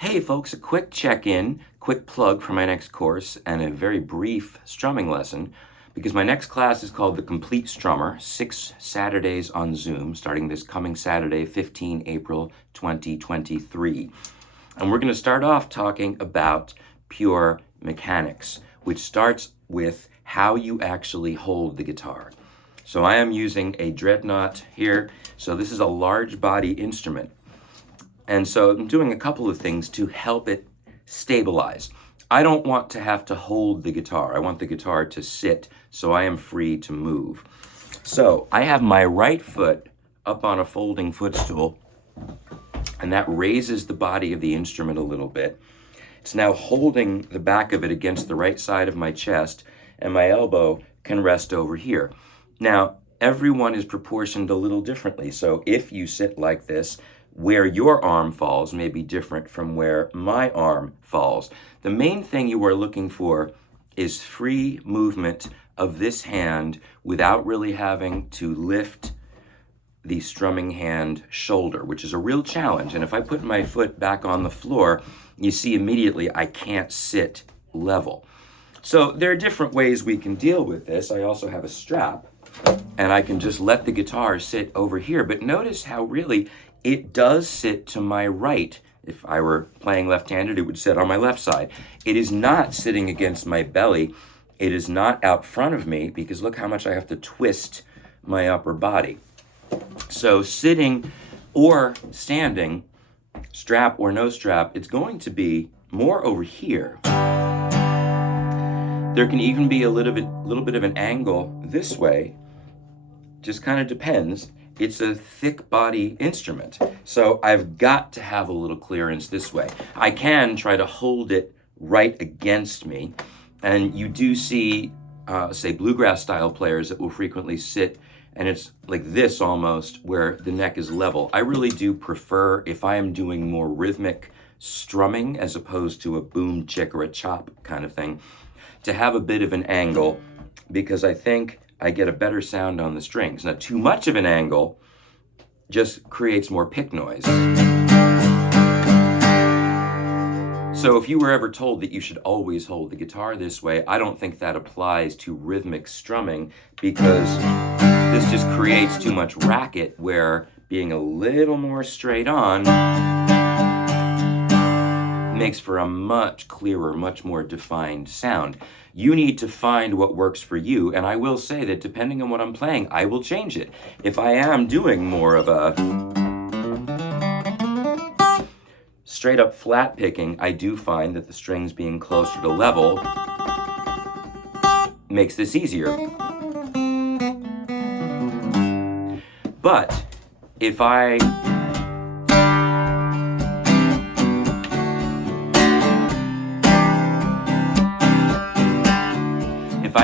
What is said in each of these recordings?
Hey folks, a quick check-in, quick plug for my next course and a very brief strumming lesson because my next class is called the Complete Strummer, 6 Saturdays on Zoom, starting this coming Saturday, 15 April 2023. And we're going to start off talking about pure mechanics, which starts with how you actually hold the guitar. So I am using a dreadnought here. So this is a large body instrument. And so I'm doing a couple of things to help it stabilize. I don't want to have to hold the guitar. I want the guitar to sit so I am free to move. So I have my right foot up on a folding footstool, and that raises the body of the instrument a little bit. It's now holding the back of it against the right side of my chest, and my elbow can rest over here. Now, everyone is proportioned a little differently. So if you sit like this, where your arm falls may be different from where my arm falls. The main thing you are looking for is free movement of this hand without really having to lift the strumming hand shoulder, which is a real challenge. And if I put my foot back on the floor, you see immediately I can't sit level. So there are different ways we can deal with this. I also have a strap, and I can just let the guitar sit over here. But notice how really it does sit to my right. If I were playing left-handed, it would sit on my left side. It is not sitting against my belly. It is not out front of me because look how much I have to twist my upper body. So sitting or standing, strap or no strap, it's going to be more over here. There can even be a little bit of an angle this way. Just kind of depends. It's a thick body instrument, so I've got to have a little clearance this way. I can try to hold it right against me, and you do see, say, bluegrass style players that will frequently sit, and it's like this almost, where the neck is level. I really do prefer, if I am doing more rhythmic strumming as opposed to a boom, chick, or a chop kind of thing, to have a bit of an angle, because I think I get a better sound on the strings. Now, too much of an angle just creates more pick noise. So if you were ever told that you should always hold the guitar this way, I don't think that applies to rhythmic strumming, because this just creates too much racket, where being a little more straight on makes for a much clearer, much more defined sound. You need to find what works for you, and I will say that depending on what I'm playing, I will change it. If I am doing more of a straight up flat picking, I do find that the strings being closer to level makes this easier. But if I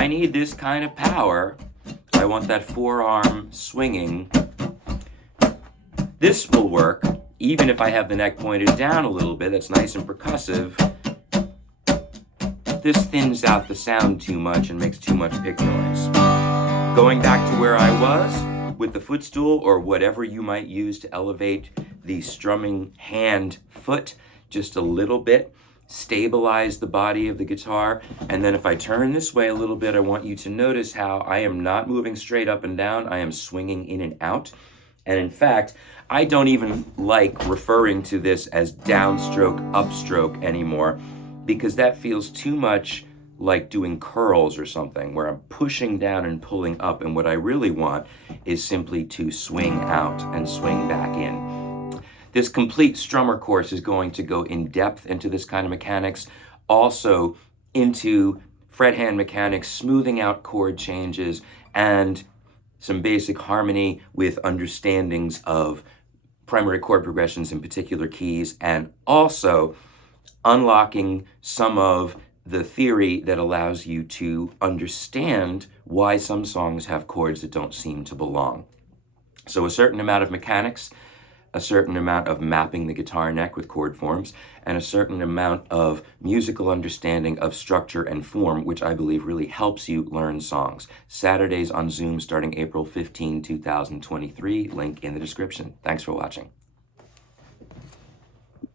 need this kind of power, I want that forearm swinging, this will work even if I have the neck pointed down a little bit. That's nice and percussive. This thins out the sound too much and makes too much pick noise. Going back to where I was with the footstool, or whatever you might use to elevate the strumming hand foot just a little bit, stabilize the body of the guitar. And then if I turn this way a little bit, I want you to notice how I am not moving straight up and down. I am swinging in and out. And in fact, I don't even like referring to this as downstroke, upstroke anymore, because that feels too much like doing curls or something, where I'm pushing down and pulling up. And what I really want is simply to swing out and swing back in. This Complete Strummer course is going to go in depth into this kind of mechanics, also into fret hand mechanics, smoothing out chord changes, and some basic harmony with understandings of primary chord progressions in particular keys, and also unlocking some of the theory that allows you to understand why some songs have chords that don't seem to belong. So a certain amount of mechanics, a certain amount of mapping the guitar neck with chord forms, and a certain amount of musical understanding of structure and form, which I believe really helps you learn songs. Saturdays on Zoom starting April 15, 2023. Link in the description. Thanks for watching.